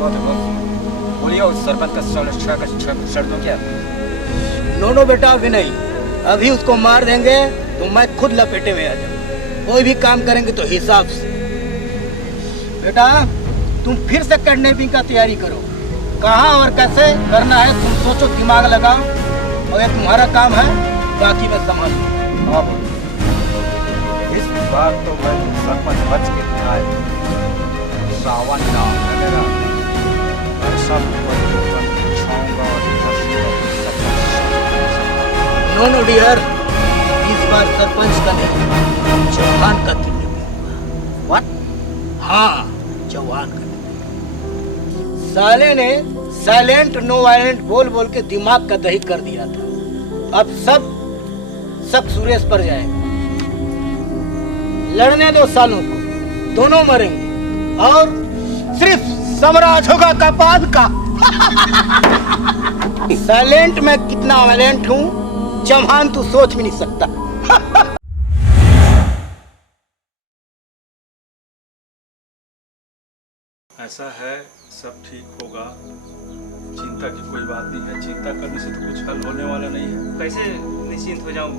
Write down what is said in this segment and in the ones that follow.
बात है बॉस? बोलिए उस सरपंच का शर्तों क्या? नो बेटा अभी नहीं, अभी उसको मार देंगे तो मैं खुद लपेटे में आ जाऊँ। कोई भी काम करेंगे तो हिसाब से। बेटा तुम फिर से किडनैपिंग का तैयारी करो, कहाँ और कैसे करना है तुम सोचो, दिमाग लगाओ, और ये तुम्हारा काम है, बाकी मैं संभाल लूंगा। हाँ बोलो, इस बार तो मैं सरपंच बच के आया। सावन नाम है मेरा, ऐसा परिवर्तन छाऊंगा और नो डियर, इस बार सरपंच का नहीं, चौहान का किडनैपिंग। व्हाट? हाँ, चौहान का। साले ने साइलेंट नो वायलेंट बोल बोल के दिमाग का दही कर दिया था। अब सब शक सुरेश पर जाएगा। लड़ने दो सालों को, दोनों मरेंगे और सिर्फ साम्राज्य होगा कपाल का। साइलेंट में कितना वायलेंट हूँ, चौहान तू सोच भी नहीं सकता। ऐसा है, सब ठीक होगा, चिंता की कोई बात नहीं है। चिंता करने से तो कुछ हल होने वाला नहीं है। कैसे निश्चिंत हो जाऊं?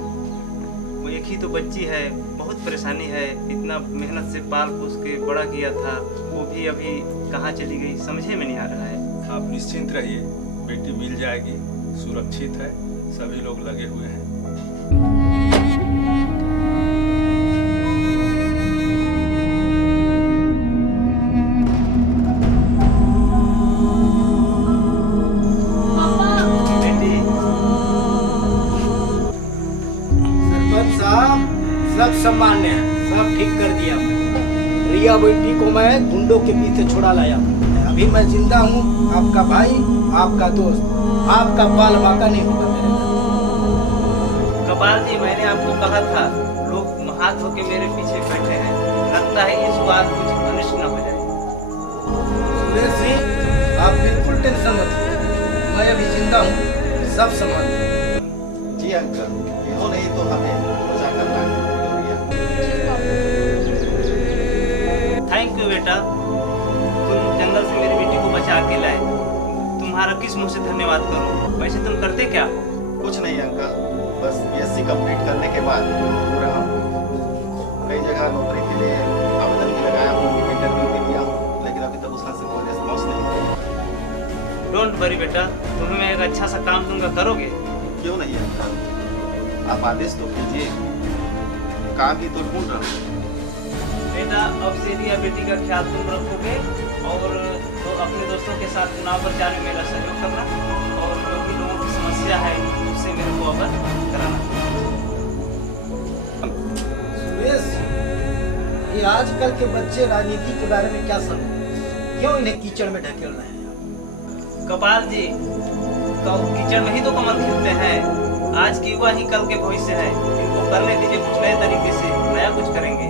वो एक ही तो बच्ची है, बहुत परेशानी है। इतना मेहनत से पाल पोस के बड़ा किया था, वो भी अभी कहाँ चली गई समझे में नहीं आ रहा है। आप निश्चिंत रहिए, बेटी मिल जाएगी, सुरक्षित है, सभी लोग लगे हुए हैं। सब सामान्य है, सब ठीक कर दिया। रिया बेटी को मैं गुंडों के पीछे छुड़ा लाया। अभी मैं जिंदा हूँ, आपका भाई, आपका दोस्त, आपका बाल बाका नहीं होगा मेरे घर। कपाल जी, मैंने आपको कहा था, लोग हाथ होके मेरे पीछे बैठे हैं, लगता है इस बार कुछ अनिष्ट न हो जाए। सुरेश जी, आप बिल्कुल टेंशन मत लीजिए, मैं अभी जिंदा हूँ, सब संभाल। जी अंकल, इन्हों नहीं तो हमें मजा करना है। थैंक यू बेटा, तुम जंगल से मेरी बेटी को बचा के लाए। तुम्हारा किस मुंह से धन्यवाद करूं? वैसे तुम करते क्या? कुछ नहीं अंकल, बस बीएससी कंप्लीट करने के बाद पूरा कई जगह नौकरी के लिए आवेदन भी लगाया हूँ, इंटरव्यू भी दिया हूँ, लेकिन अभी तक उसका से कोई रिस्पॉन्स नहीं। डोंट वरी बेटा, तुम्हें मैं एक अच्छा सा काम दूंगा, करोगे? क्यों नहीं अंकल, आप आदेश तो कीजिए, काम ही तो ढूंढ रहा हूँ। बेटा अब से रिया बेटी का ख्याल तुम रखोगे और तो अपने दोस्तों के साथ चुनाव प्रचार में मेरा सहयोग करना, और जो भी लोगों की समस्या है उससे मेरे को अवगत कराना। सुरेश, ये आजकल के बच्चे राजनीति के बारे में क्या समझ, क्यों इन्हें कीचड़ में ढकेल रहे हैं? कपाल जी, कीचड़ में ही तो कमल खिलते हैं। आज की युवा ही कल के भविष्य है, इनको करने दीजिए कुछ नए तरीके से, नया कुछ करेंगे।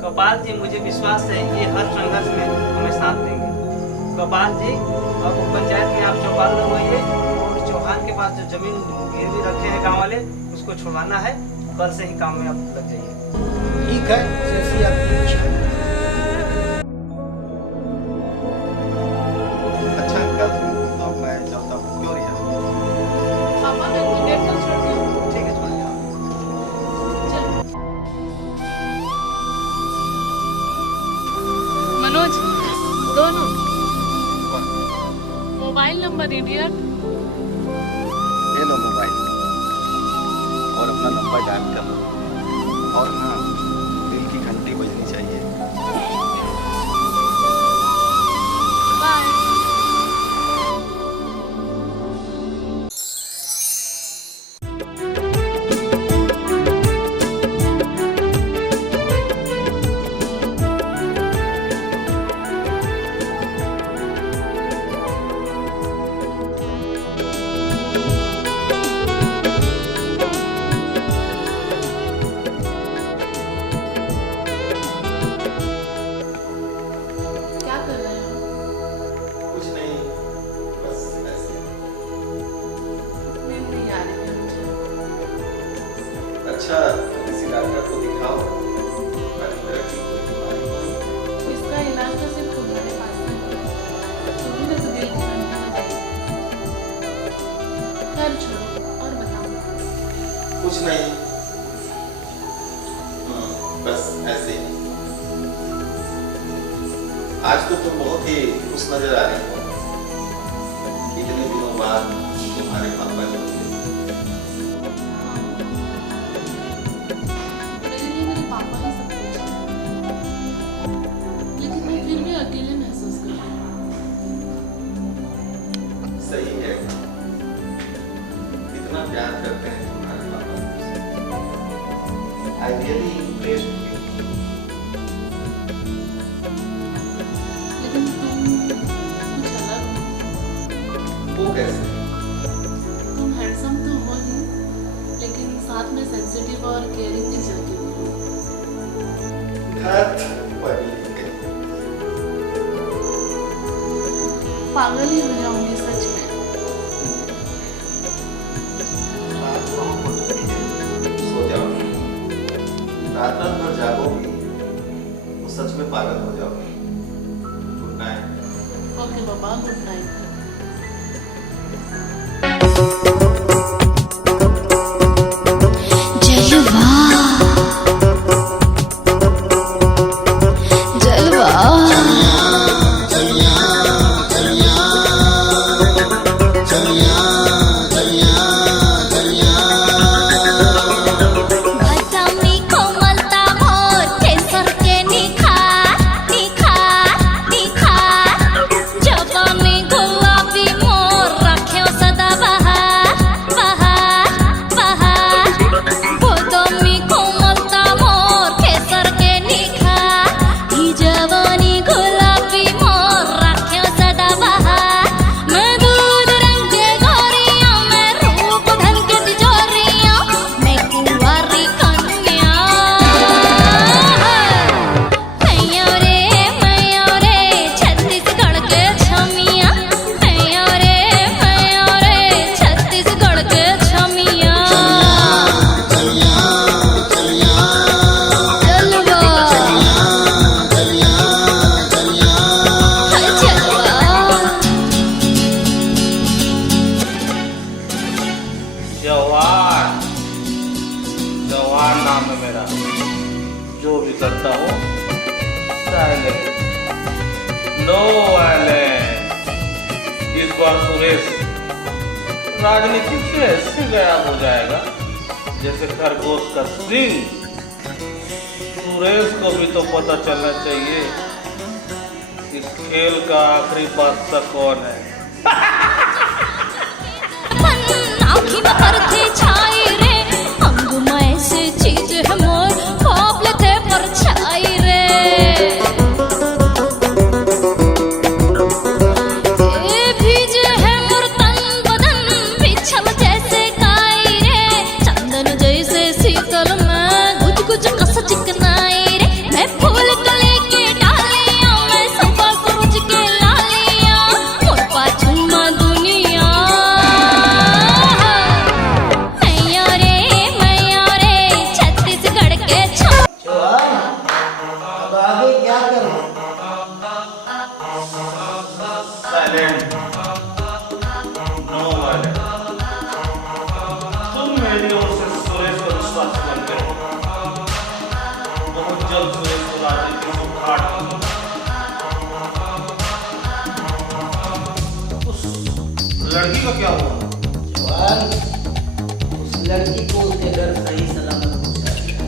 कपाल जी, मुझे विश्वास है ये हर संघर्ष में हमें साथ देंगे। कपाल जी, अब पंचायत में आप चौपाल लगवाइए, और चौहान के पास जो जमीन गिरवी रखे हैं गांव वाले, उसको छुड़वाना है। कल से ही काम में आप लग जाइए। ठीक है, जैसी आपकी इच्छा। अच्छा अंकल, तो मैं चलता हूँ। क्यों रिया? पापा मेरे को गेट पर छोड़ दो। ठीक है, चल जाओ। मनोज, दोनों मोबाइल नंबर इडियट। ले लो मोबाइल और अपना नंबर डायल कर लो, और हाँ, दिल की घंटी बजनी चाहिए। बाय। अच्छा, किसी डॉक्टर को दिखाओ। इसका इलाज कुछ नहीं, बस ऐसे ही। आज तो तुम बहुत ही खुश नजर आ रही हो। इतने दिनों बाद तुम्हारे पापा जो मेरे लिए मेरे पापा ही सब कुछ है, लेकिन मैं फिर भी अकेले महसूस कर रही हूँ। सही है, कितना प्यार करते हैं तुम्हारे पापा। I really impressed you. लेकिन तुम कुछ अलग हो। वो कैसे? तुम हैंडसम तो हो ही, लेकिन साथ में सेंसिटिव और केयरिंग भी चाहिए हो। धत पड़ी गई। पागल ही हो जाऊंगी सच में। रात बहुत हो गई है, सो जाओ। रात रात भर जागोगी तो सच में पागल हो जाओगी। Good night. ओके बाबा, गुड नाइट। जवान नाम है मेरा। जो भी करता हूँ साइलेंट, नो वायलेंस। इस बार सुरेश राजनीति से ऐसे गायब हो जाएगा जैसे खरगोश का सिंह। सुरेश को भी तो पता चलना चाहिए कि खेल का आखिरी बादशाह कौन है। तुम मेरी ओर से सुरेश को विश्वास करते हो, बहुत जल्द सुरेश को राजनीति से उखाड़ दूंगा। उस लड़की का क्या हुआ? जवान, उस लड़की को उसके घर सही सलामत पहुंचा दिया।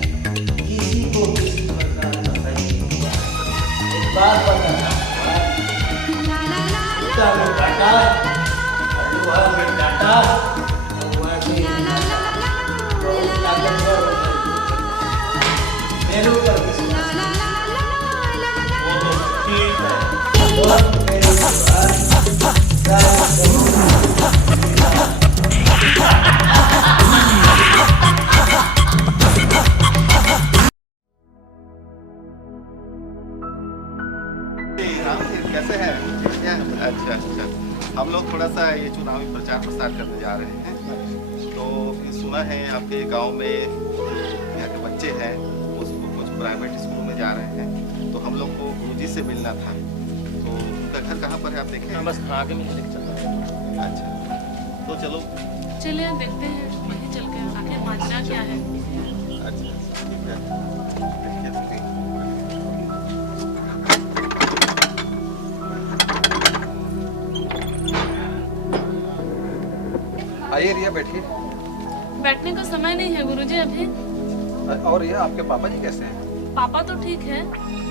किसी को किसी प्रकार का सही नहीं हुआ। एक बात बता, बेटा में काटा, अल्लाह में डांटा, अल्लाह में बहुत ताकतवर होता है। मेरे ऊपर विश्वास वो तो ठीक है। और मेरे कैसे हैं? अच्छा अच्छा, हम लोग थोड़ा सा ये चुनावी प्रचार प्रसार करने जा रहे हैं। तो सुना है आपके गांव में यहाँ के बच्चे हैं, कुछ प्राइवेट स्कूल में जा रहे हैं, तो हम लोग को गुरुजी से मिलना था। तो उनका घर कहाँ पर है आप देखें? बस आगे में चल रहा है। अच्छा, तो चलो चलिए देखते हैं। ही चल के, आखिर माजरा क्या है। अच्छा ठीक है, देखिए देखिए। आइए रिया, बैठिए। बैठने का समय नहीं है गुरुजी अभी। और ये आपके पापा जी कैसे हैं? पापा तो ठीक है,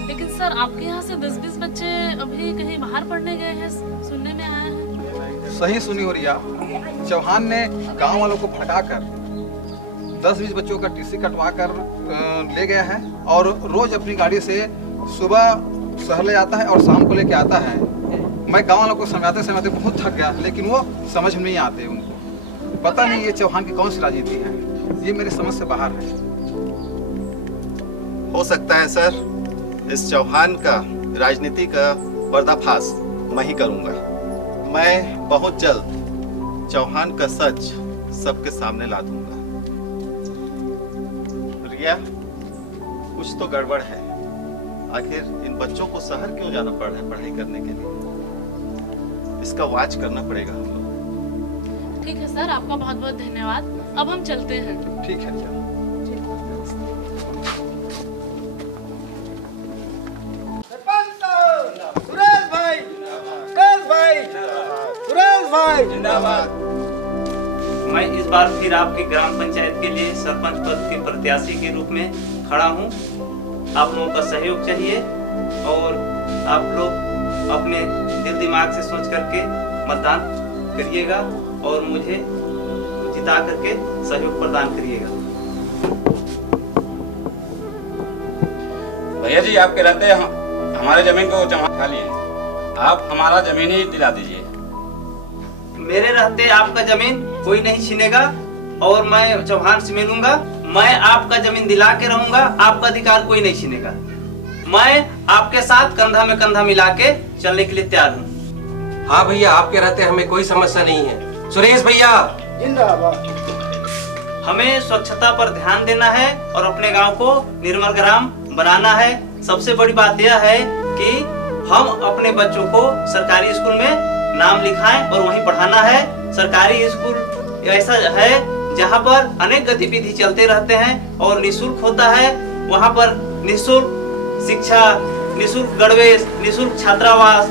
लेकिन सर आपके यहाँ से 10-20 बच्चे अभी कहीं बाहर पढ़ने गए हैं, सुनने में आया है। सही सुनी हो रिया, चौहान ने गांव वालों को भड़काकर 10-20 बच्चों का टीसी कटवा कर ले गया है और रोज अपनी गाड़ी से सुबह शहर ले जाता है और शाम को लेके आता है। मैं गांव वालों को समझाते समझाते बहुत थक गया, लेकिन वो समझ में नहीं आते उनको। पता नहीं ये चौहान की कौन सी राजनीति है, ये मेरी समझ से बाहर है। हो सकता है सर, इस चौहान का राजनीति का पर्दाफाश मैं ही करूंगा। मैं बहुत जल्द चौहान का सच सबके सामने ला दूंगा। रिया, कुछ तो गड़बड़ है। आखिर इन बच्चों को शहर क्यों जाना पड़ रहा है पढ़ाई करने के लिए? इसका वाच करना पड़ेगा हम लोग। ठीक है सर, आपका बहुत बहुत धन्यवाद। अब हम चलते हैं। ठीक है, चलो। सुरेश भाई, कैस भाई, सुरेश भाई जिंदाबाद। मैं इस बार फिर आपकी ग्राम पंचायत के लिए सरपंच पद के प्रत्याशी के रूप में खड़ा हूं। आप लोगों का सहयोग चाहिए और आप लोग अपने दिल दिमाग से सोच करके मतदान करिएगा और मुझे जिता करके सहयोग प्रदान करिएगा। भैया जी, आपके रहते हमारे जमीन को चौहान खा लिए, आप हमारा जमीन ही दिला दीजिए। मेरे रहते आपका जमीन कोई नहीं छीनेगा और मैं चौहान से मिलूंगा। मैं आपका जमीन दिला के रहूंगा, आपका अधिकार कोई नहीं छीनेगा। मैं आपके साथ कंधा में कंधा मिला के चलने के लिए तैयार हूँ। हाँ भैया, आपके रहते हमें कोई समस्या नहीं है। सुरेश भैया जिंदाबाद। हमें स्वच्छता पर ध्यान देना है और अपने गांव को निर्मल ग्राम बनाना है। सबसे बड़ी बात यह है कि हम अपने बच्चों को सरकारी स्कूल में नाम लिखाएं और वहीं पढ़ाना है। सरकारी स्कूल ऐसा है जहां पर अनेक गतिविधि चलते रहते हैं और निःशुल्क होता है। वहां पर निःशुल्क शिक्षा, निःशुल्क गणवेश, निःशुल्क छात्रावास,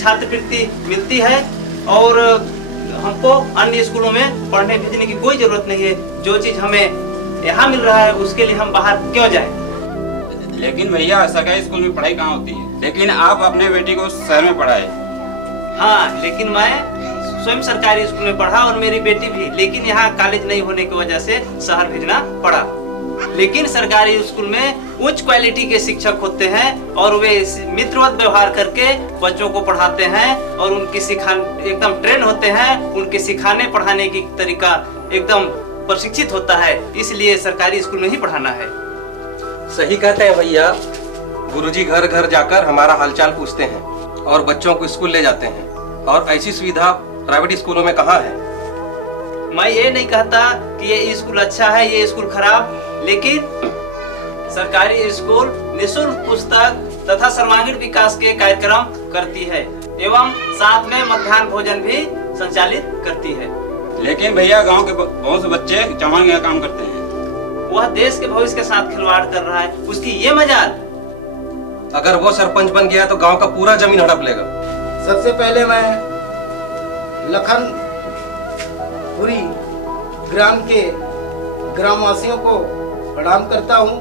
छात्रवृत्ति मिलती है और हमको अन्य स्कूलों में पढ़ने भेजने की कोई जरूरत नहीं है। जो चीज हमें यहाँ मिल रहा है उसके लिए हम बाहर क्यों जाएं? लेकिन भैया, सरकारी स्कूल में पढ़ाई कहाँ होती है? लेकिन आप अपने बेटी को शहर में पढ़ाए। हाँ, लेकिन मैं स्वयं सरकारी स्कूल में पढ़ा और मेरी बेटी भी, लेकिन यहाँ कॉलेज नहीं होने की वजह से शहर भेजना पड़ा। लेकिन सरकारी स्कूल में उच्च क्वालिटी के शिक्षक होते हैं और वे मित्रवत व्यवहार करके बच्चों को पढ़ाते हैं और उनकी एकदम ट्रेन होते हैं। उनके सिखाने पढ़ाने की तरीका एकदम प्रशिक्षित होता है, इसलिए सरकारी स्कूल में ही पढ़ाना है। सही कहते हैं भैया, गुरुजी घर घर जाकर हमारा हालचाल पूछते हैं और बच्चों को स्कूल ले जाते हैं, और ऐसी सुविधा प्राइवेट स्कूलों में कहाँ है। मैं ये नहीं कहता कि ये स्कूल अच्छा है, ये स्कूल खराब, लेकिन सरकारी स्कूल निःशुल्क पुस्तक तथा सर्वांगीण विकास के कार्यक्रम करती है एवं साथ में मध्याह्न भोजन भी संचालित करती है। लेकिन भैया, गांव के बहुत से बच्चे चौहान का काम करते हैं। वह देश के भविष्य के साथ खिलवाड़ कर रहा है, उसकी ये मजाल। अगर वो सरपंच बन गया तो गांव का पूरा जमीन हड़प लेगा। सबसे पहले मैं लखनपुरी ग्राम के ग्रामवासियों को प्रणाम करता हूं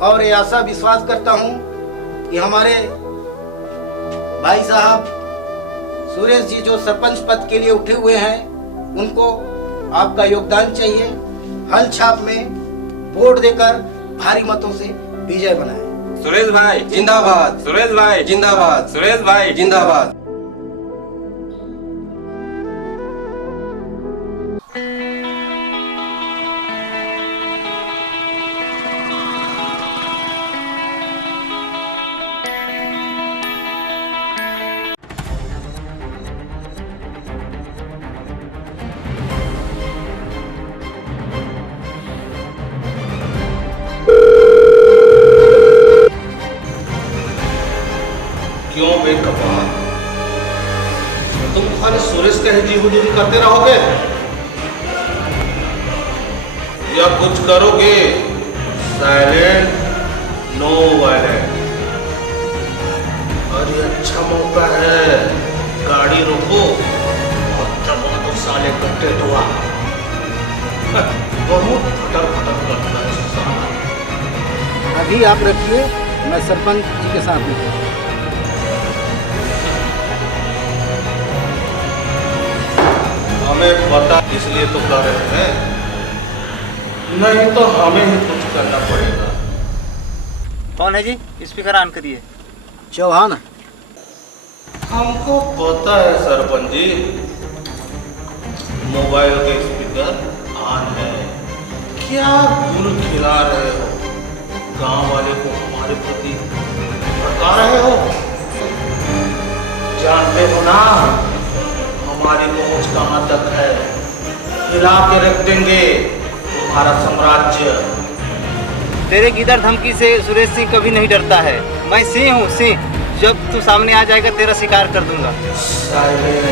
और ये आशा विश्वास करता हूं कि हमारे भाई साहब सुरेश जी जो सरपंच पद के लिए उठे हुए हैं, उनको आपका योगदान चाहिए। हल छाप में वोट देकर भारी मतों से विजय बनाएं। सुरेश भाई जिंदाबाद, सुरेश भाई जिंदाबाद, सुरेश भाई जिंदाबाद। क्यों बेकपार? तुम खाली सुरेश के जी हुजूरी करते रहोगे? या कुछ करोगे? Silent, no violent. और ये अच्छा मौका है, गाड़ी रोको और दबा दो साले कट्टे दुआ। बहुत फटर फटर करता है साला। अभी आप रखिए, मैं सरपंच जी के साथ में। हमें पता, इसलिए तो कर रहे हैं, नहीं तो हमें ही कुछ करना पड़ेगा। कौन है जी? स्पीकर ऑन करिए। चौहान। हमको पता है सरपंच जी, मोबाइल के स्पीकर ऑन है। क्या गुल खिला रहे हो? गांव वाले को हमारे प्रति भड़का रहे हो? जानते हो ना हमारी पहुंच कहां तक है। हिला के रख देंगे तुम्हारा साम्राज्य। तेरे गिदड़ धमकी से सुरेश सिंह कभी नहीं डरता है। मैं सिंह हूँ, सिंह। जब तू सामने आ जाएगा तेरा शिकार कर दूंगा। Silent,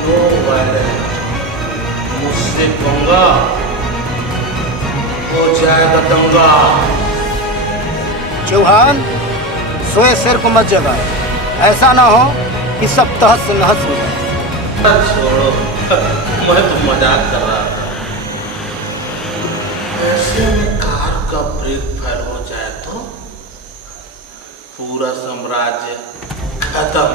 no violent. मुझसे कहूंगा हो जाएगा दंगा। चौहान, सोए सिर को मत जगा, ऐसा ना हो कि सब तहस नहस हो जाए। छोड़ो, मैं तो मजाक कर रहा था। ऐसे में कार का ब्रेक फेल हो जाए तो पूरा साम्राज्य खत्म।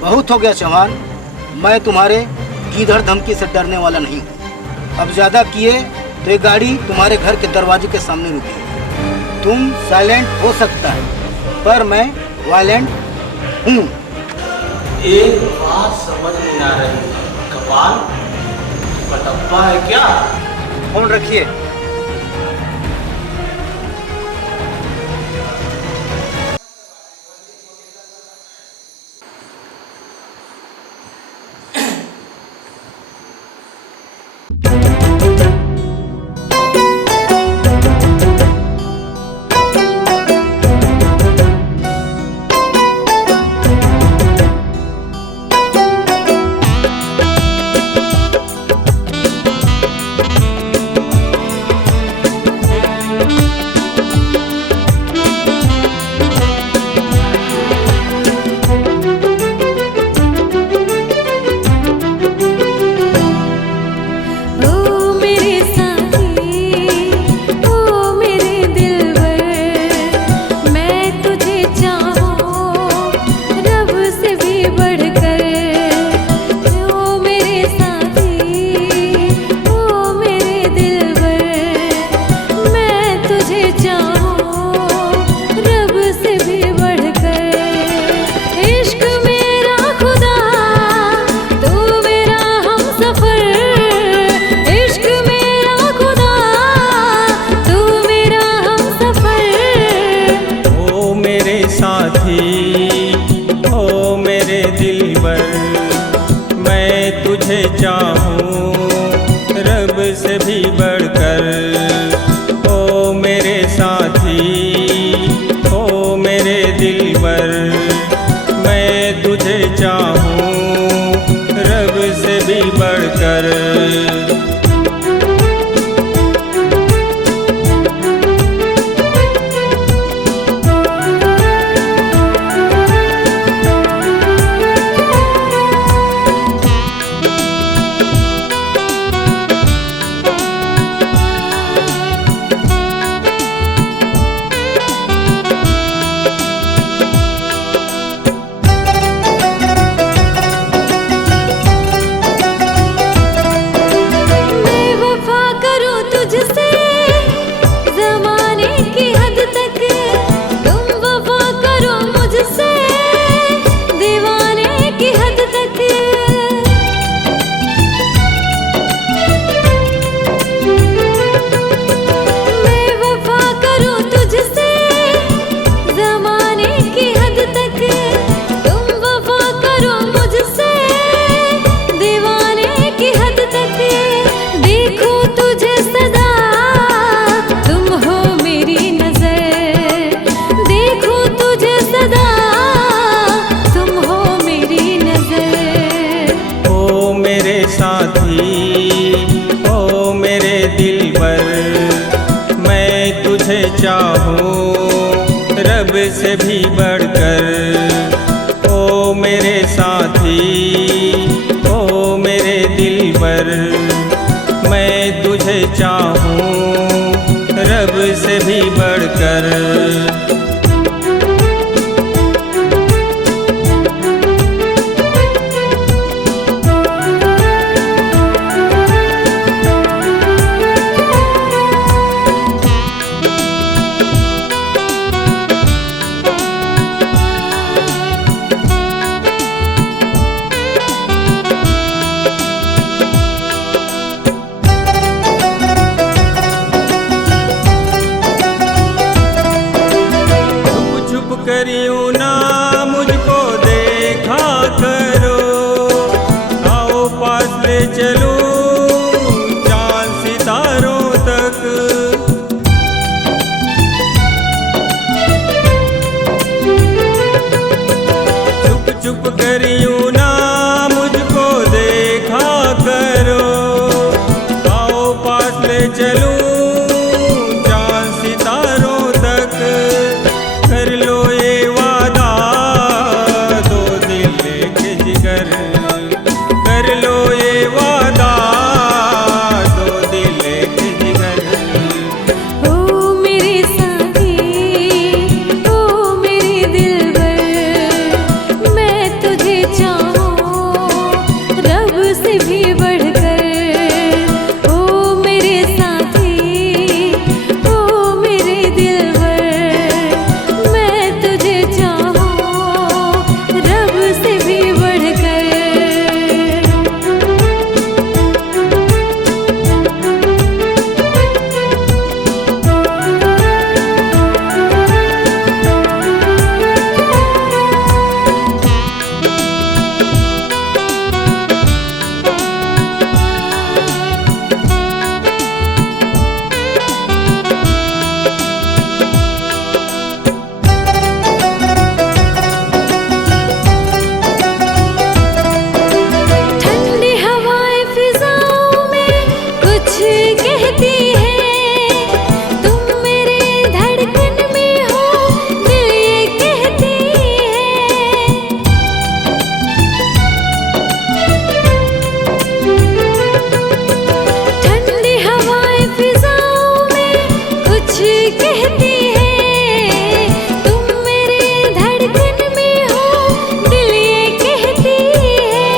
बहुत हो गया चौहान, मैं तुम्हारे गीदड़ धमकी से डरने वाला नहीं हूँ। अब ज्यादा किए तो ये गाड़ी तुम्हारे घर के दरवाजे के सामने रुकी। तुम साइलेंट हो सकता है, पर मैं वायलेंट हूँ। एक बात समझ नहीं आ रही है, कपाल कटप्पा है क्या? फोन रखिए। साथी ओ मेरे दिलबर, मैं तुझे चाहूँ रब से भी बढ़कर। ओ मेरे साथी ओ मेरे दिलबर, मैं तुझे चाहूँ रब से भी बढ़कर। करियूं ना मुझको देखा करो, आओ पास ले चलूं चांद सितारों तक। चुप चुप करियूं ना मुझको देखा करो, आओ पास ले चलूं चांद सितारों तक। कर लो ये वादा दो दिल के जिगर, कर लो ये वादा दो दिल के जिगर। ओ मेरे साथी ओ मेरे दिलबर, मैं तुझे चाहूँ रब से भी बढ़कर। ओ मेरे साथी ओ मेरे दिलबर, रब से भी बढ़कर। ठंडी हवाएं फिजाओं में कुछ कहती है, तुम मेरे धड़कन में हो दिल ये कहती है। ठंडी हवाएं फिजाओं में कुछ कहती है, तुम मेरे धड़कन में हो दिल ये कहती है।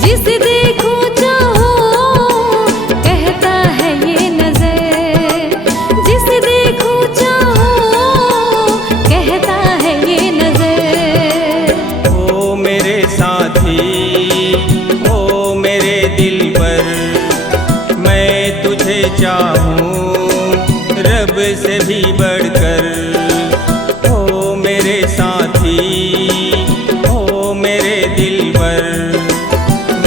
जिसे देखो चाहो कहता है ये नजर, जिसे देखो चाहो कहता है ये नजर। ओ मेरे साथी ओ मेरे दिलबर, मैं तुझे चाहूँ रब से भी बढ़कर। ओ मेरे साथी ओ मेरे दिलबर,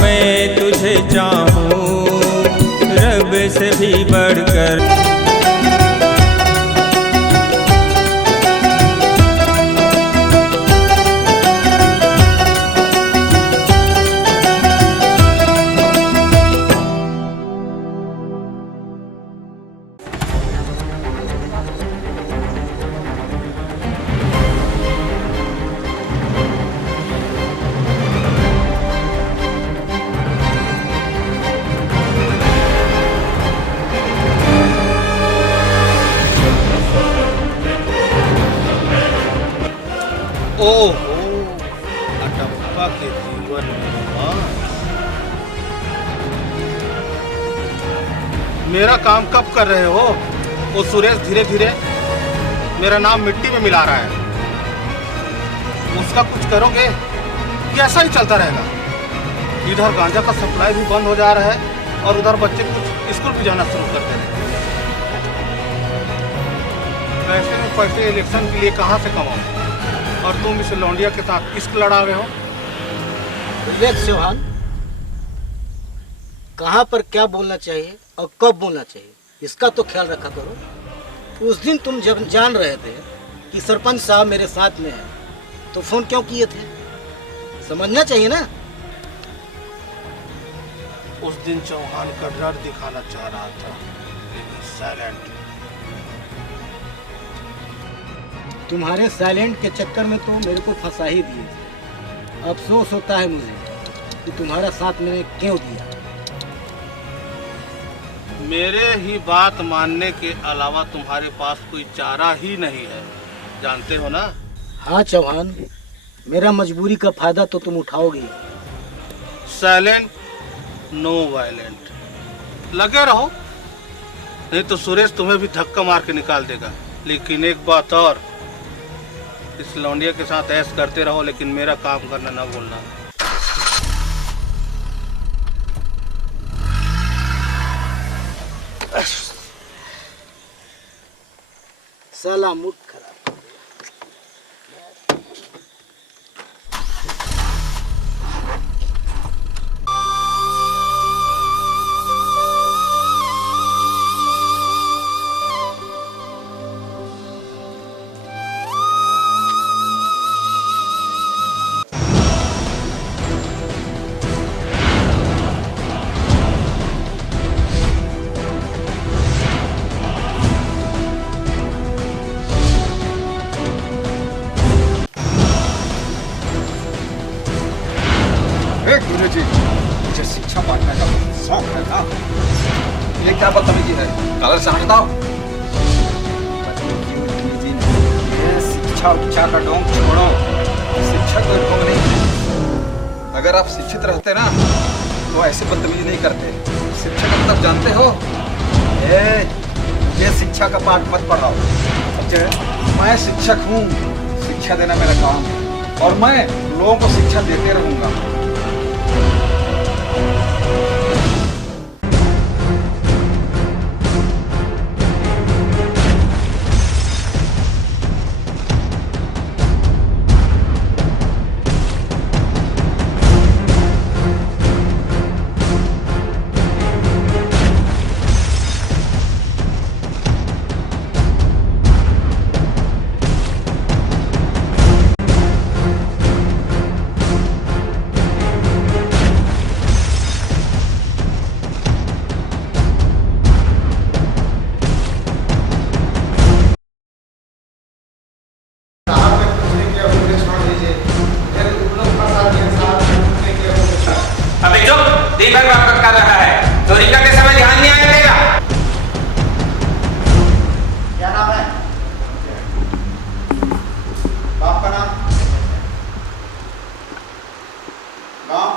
मैं तुझे चाहूँ रब से भी बढ़कर। ओहो, अटप्पा के जीवन में मेरा काम कब कर रहे हो? वो सुरेश धीरे धीरे मेरा नाम मिट्टी में मिला रहा है। उसका कुछ करोगे कि ऐसा ही चलता रहेगा? इधर गांजा का सप्लाई भी बंद हो जा रहा है और उधर बच्चे कुछ स्कूल भी जाना शुरू कर दे रहे हैं। पैसे में पैसे इलेक्शन के लिए कहाँ से कमाओ और तुम इस लौंडिया के साथ इश्क लड़ा रहे हो? विवेक चौहान, कहाँ पर क्या बोलना चाहिए और कब बोलना चाहिए इसका तो ख्याल रखा करो। उस दिन तुम जब जान रहे थे कि सरपंच साहब मेरे साथ में हैं, तो फोन क्यों किए थे? समझना चाहिए ना। उस दिन चौहान का डर दिखाना चाह रहा था, लेकिन साइलेंट। तुम्हारे साइलेंट के चक्कर में तो मेरे को फंसा ही दिए। अफसोस होता है मुझे कि तुम्हारा साथ मैंने क्यों दिया। मेरे ही बात मानने के अलावा तुम्हारे पास कोई चारा ही नहीं है, जानते हो ना? हाँ चौहान, मेरा मजबूरी का फायदा तो तुम उठाओगे। साइलेंट नो वायलेंट, लगे रहो, नहीं तो सुरेश तुम्हें भी धक्का मार के निकाल देगा। लेकिन एक बात और, इस लौंडिया के साथ ऐश करते रहो, लेकिन मेरा काम करना ना भूलना। साला मूड खराब। गुरुजी, मुझे शिक्षा बांटने का शौक है ना? ये क्या बदतमीजी है? कलर से हट जाओ। ये शिक्षा उच्चा का ढोंग छोड़ो, शिक्षा कोई ढोंग नहीं है। अगर आप शिक्षित रहते ना तो ऐसे बदतमीजी नहीं करते। शिक्षा का मतलब जानते हो? ये शिक्षा का पाठ मत पढ़ाओ। मैं शिक्षक हूँ, शिक्षा देना मेरा काम है और मैं लोगों को शिक्षा देते रहूंगा। कर रहा है, चोरी करते समय ध्यान नहीं आया तेरा? क्या नाम है? बाप का नाम? गाँव?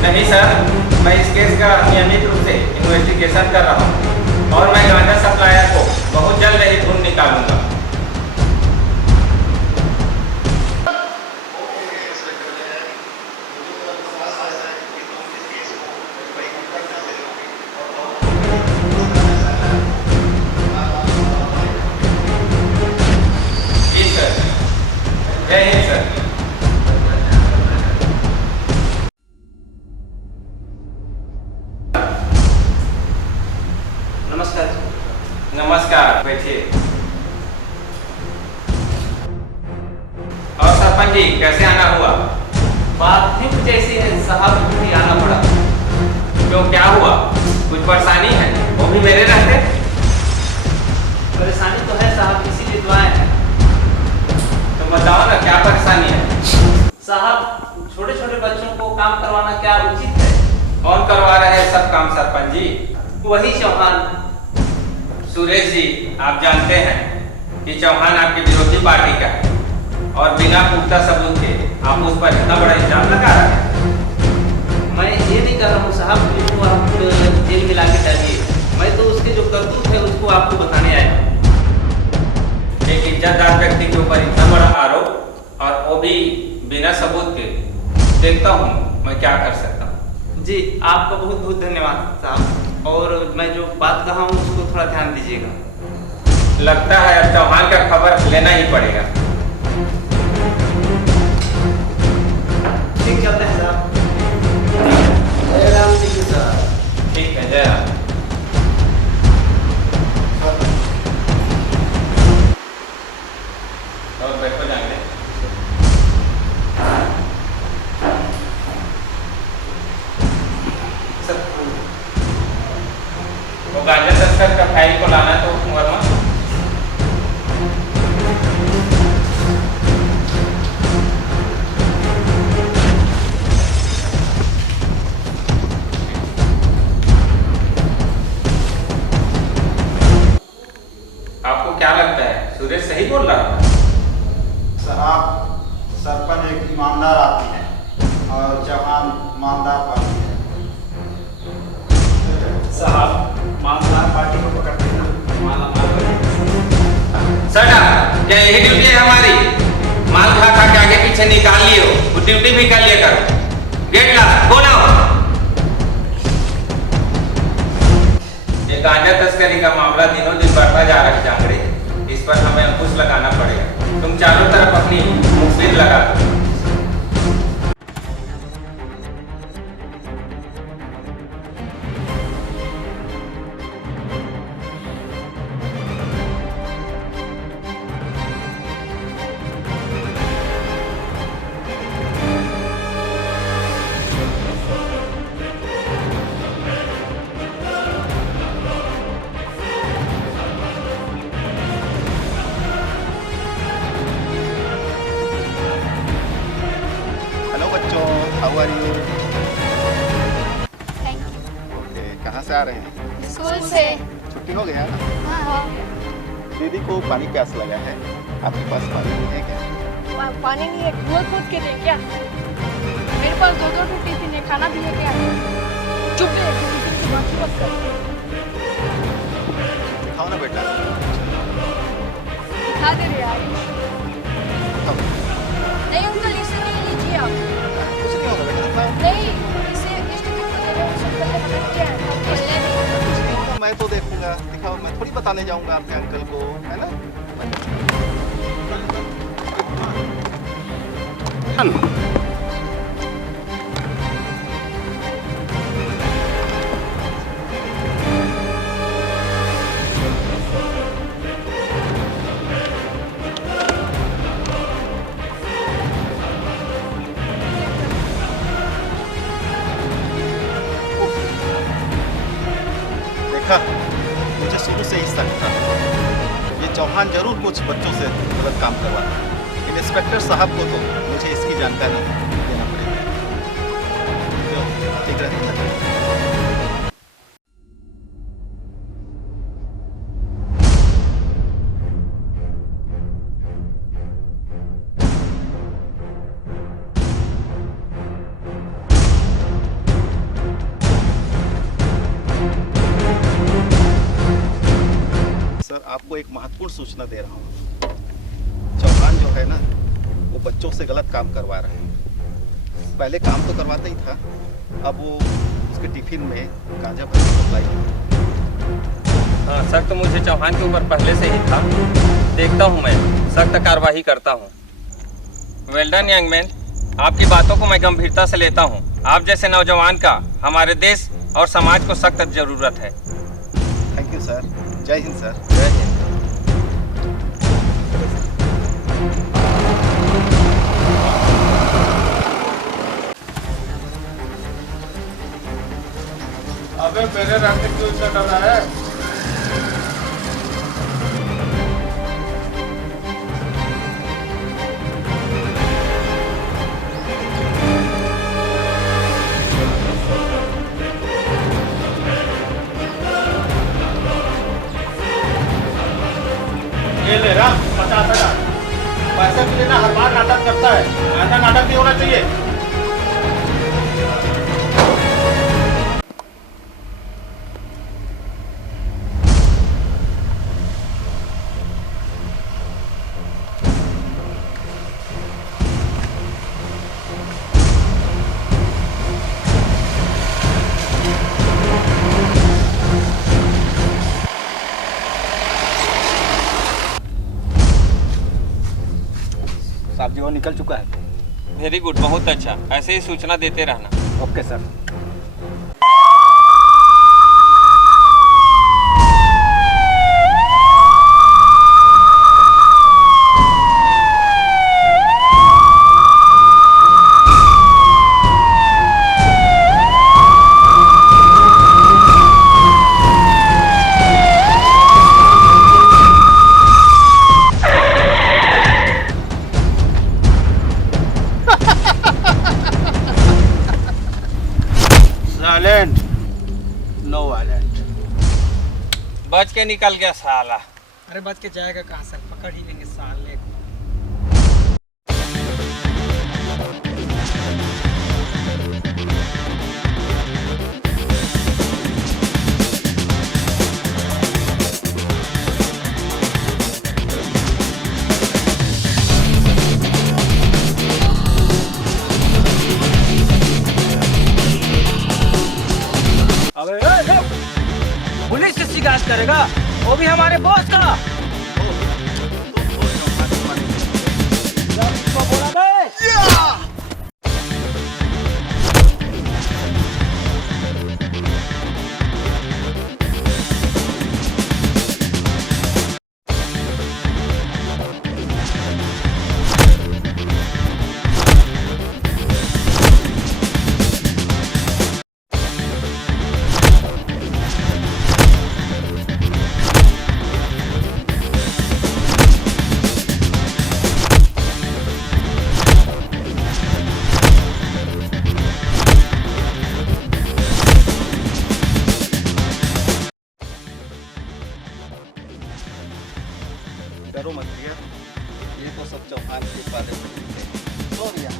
नहीं सर, मैं इस केस का नियमित रूप से इन्वेस्टिगेशन कर रहा हूँ और मैं गांजा सप्लायर को बहुत जल्द ही ढूंढ निकालूंगा। जी सर, जय हिंद सर। नमस्कार, बैठिए। और सरपंच जी, कैसे आना हुआ? बात ही कुछ ऐसी है साहब, भी आना पड़ा। क्यों, क्या हुआ? कुछ परेशानी है? वो भी मेरे रहते? परेशानी तो है साहब, इसीलिए तो आए हैं। तो बताओ ना, क्या परेशानी है? साहब, छोटे छोटे बच्चों को काम करवाना क्या उचित है? कौन करवा रहे हैं सब काम सरपंच जी? वही चौहान। सुरेश जी, आप जानते हैं कि चौहान आपकी विरोधी पार्टी का है और बिना पुख्ता सबूत के आप उस पर इतना बड़ा इल्जाम लगा रहे हैं। मैं ये नहीं कर रहा हूँ साहब, उसको आप जेल में लाके डालिए। मैं तो उसके जो करतूत है उसको आपको बताने आया हूँ। एक इज्जतदार व्यक्ति के ऊपर इतना बड़ा आरोप, और वो भी बिना सबूत के। देखता हूँ मैं क्या कर सकता हूँ। जी, आपका बहुत बहुत धन्यवाद साहब, और मैं जो बात कहा हूँ उसको थोड़ा ध्यान दीजिएगा। लगता है अब चौहान का खबर लेना ही पड़ेगा। ठीक चलते हैं साहब। जय राम जी की साहब। ठीक है, जय राम। आपको क्या लगता है सुरेश सही बोल रहा है? साहब, सरपंच एक ईमानदार आदमी है और चौहान ईमानदार पार्टी है। साहब, मालदार पार्टी को पकड़ते हैं ना, माला माल सरदार, क्या यही ड्यूटी है हमारी? माल खा खा के आगे पीछे निकाल लियो, वो ड्यूटी भी कर लिया करो। गेट ला, बोलो। ये गांजा तस्करी का मामला दिनों दिन बढ़ता जा रहा है जांगड़े, इस पर हमें अंकुश लगाना पड़ेगा। तुम चारों तरफ अपनी मुखबिर लगा दो। हेलो बच्चों, हाउ आर यू? ओके, कहाँ से आ रहे हैं? स्कूल से। छुट्टी हो गया ना? हाँ हाँ। दीदी को पानी प्यास लगा है, आपके पास पानी नहीं है क्या? पानी नहीं है, कुआं खोद के दे क्या? मेरे पास दो टिफिन है, खाना भी है क्या? चुप रहे, टिफिन की बात मत कर। दिखाओ ना बेटा। दिखा दे रे यार। दिखाओ। नहीं अंकल, इसे नहीं लीजिए आप। कुछ नहीं होगा बेटा, दिखाओ। नहीं, इसे इस टिफिन को दे रहे हो, सब पहले हटा के आए, हम खेलने नहीं। कुछ नहीं होगा, मैं तो देखूंगा। दिखाओ, मैं थोड़ी बताने जाऊंगा आपके अंकल को, है ना? देखा, मुझे शुरू से ही शक था ये चौहान जरूर कुछ बच्चों से गलत काम करवाता है। इंस्पेक्टर साहब को तो मुझे इसकी जानकारी देना पड़ेगा। क्यों, ठीक रहेगा? सर, आपको एक महत्वपूर्ण सूचना दे रहा हूँ। चौहान जो है ना, वो बच्चों से गलत काम करवा रहे हैं। पहले काम तो करवाता ही था, अब वो उसके टिफिन में गांजा भर के सप्लाई करता। हाँ, शक तो मुझे चौहान के ऊपर पहले से ही था। देखता हूँ, मैं सख्त कार्रवाई करता हूँ। वेल डन यंग मैन, आपकी बातों को मैं गंभीरता से लेता हूँ। आप जैसे नौजवान का हमारे देश और समाज को सख्त जरूरत है। Thank you sir. जय हिंद सर। जय हिंद। अबे मेरे रास्ते क्यों इतना डर रहा है? ये ले रहा 50,000। पैसे के लिए ना हर बार नाटक करता है, ऐसा नाटक नहीं होना चाहिए। साहब जी वो निकल चुका है। वेरी गुड, बहुत अच्छा। ऐसे ही सूचना देते रहना। Okay sir. बच के निकल गया साला। अरे बच के जाएगा कहाँ सर, पकड़ ही लेंगे साले को। पुलिस से शिकायत करेगा, वो भी हमारे बॉस का। डरो मत भैया, ये तो सब चौहान के पाले से सो भैया।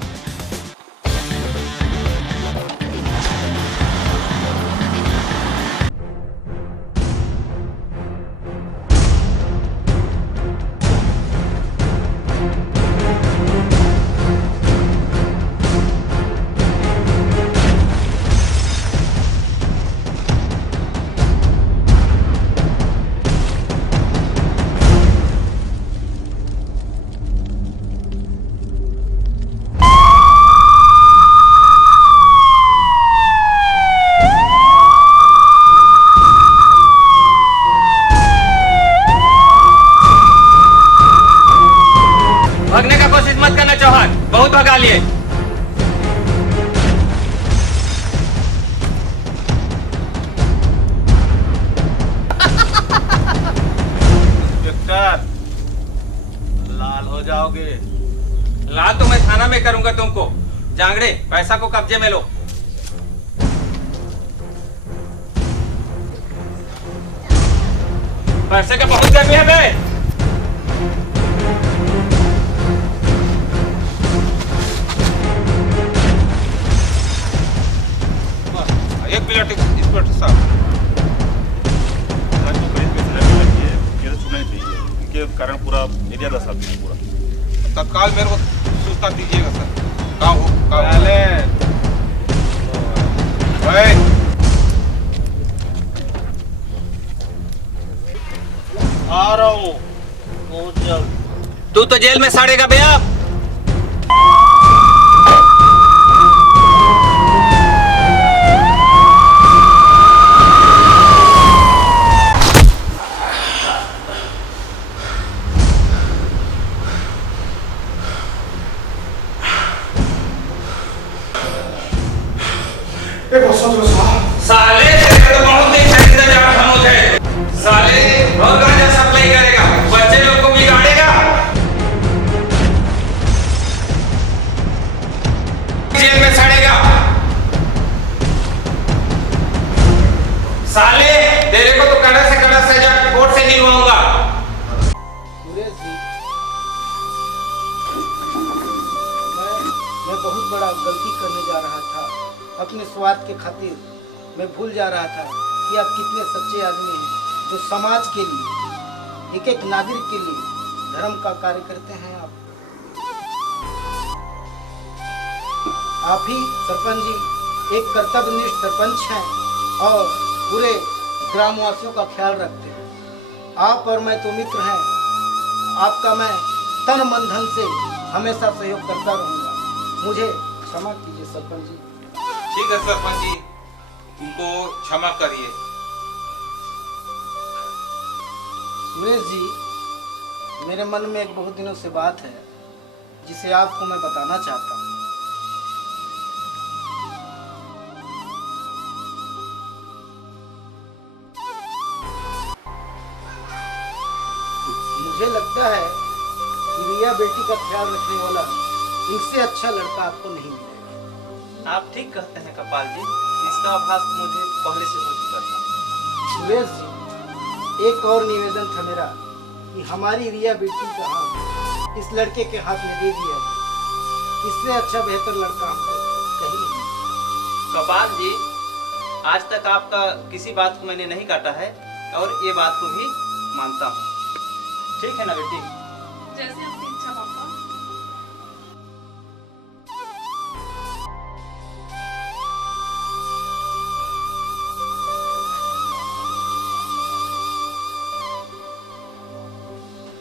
भागने का कोशिश मत करना चौहान, बहुत भगा लिए। इंस्पेक्टर, लाल हो जाओगे। लाल तो मैं थाना में करूंगा तुमको। जांगड़े, पैसा को कब्जे में लो। पैसे का बहुत गर्मी है बे। एक मिनट इंस्पेक्टर साहब, आज तो बड़ी फैसला भी लगी है, ये तो सुनना ही चाहिए। इनके कारण पूरा एरिया दस आदमी है पूरा। तत्काल मेरे को सूचना दीजिएगा सर। कहाँ हो? आ रहा हूँ बहुत जल्द। तू तो जेल में सड़ेगा बे अब। साले तेरे तो बहुत देर से इंतजार हम होते हैं। साले और गांजा सप्लाई करेगा, बच्चे लोग को बिगाड़ेगा, जेल में सड़ेगा। साले तेरे को तो कड़ा से कड़ा सजा कोर्ट से दिलवाऊंगा। सुरेश जी, मैं बहुत बड़ा गलती करने जा रहा था। अपने स्वार्थ के खातिर मैं भूल जा रहा था कि आप कितने सच्चे आदमी हैं, जो समाज के लिए, एक एक नागरिक के लिए धर्म का कार्य करते हैं। आप ही सरपंच जी एक कर्तव्यनिष्ठ सरपंच हैं और पूरे ग्रामवासियों का ख्याल रखते हैं। आप और मैं तो मित्र हैं। आपका मैं तन मन धन से हमेशा सहयोग करता रहूंगा। मुझे क्षमा कीजिए सरपंच जी। ठीक है सरपंच जी, उनको क्षमा करिए। सुरेश जी, मेरे मन में एक बहुत दिनों से बात है जिसे आपको मैं बताना चाहता हूँ। मुझे लगता है कि रिया बेटी का ख्याल रखने वाला इनसे अच्छा लड़का आपको नहीं मिलेगा। आप ठीक कहते हैं कपाल जी, इसका आभास मुझे पहले से हो चुका था। सुरेश जी, एक और निवेदन था मेरा कि हमारी रिया बेटी का हाथ इस लड़के के हाथ में दे दिया जाए। इससे अच्छा बेहतर लड़का हमको कहीं नहीं। कपाल जी, आज तक आपका किसी बात को मैंने नहीं काटा है और ये बात को भी मानता हूँ। ठीक है ना बेटी? जैसे आपकी इच्छा पापा।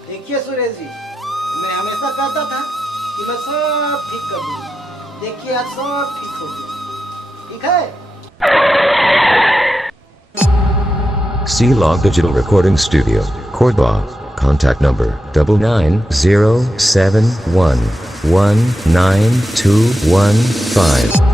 देखिए सुरेश जी, मैं हमेशा कहता था कि मैं सब ठीक कर दूंगा। देखिए आज सब ठीक हो गया। ठीक है? C-Log Digital Recording Studio, Cordoba. Contact number 9907119215.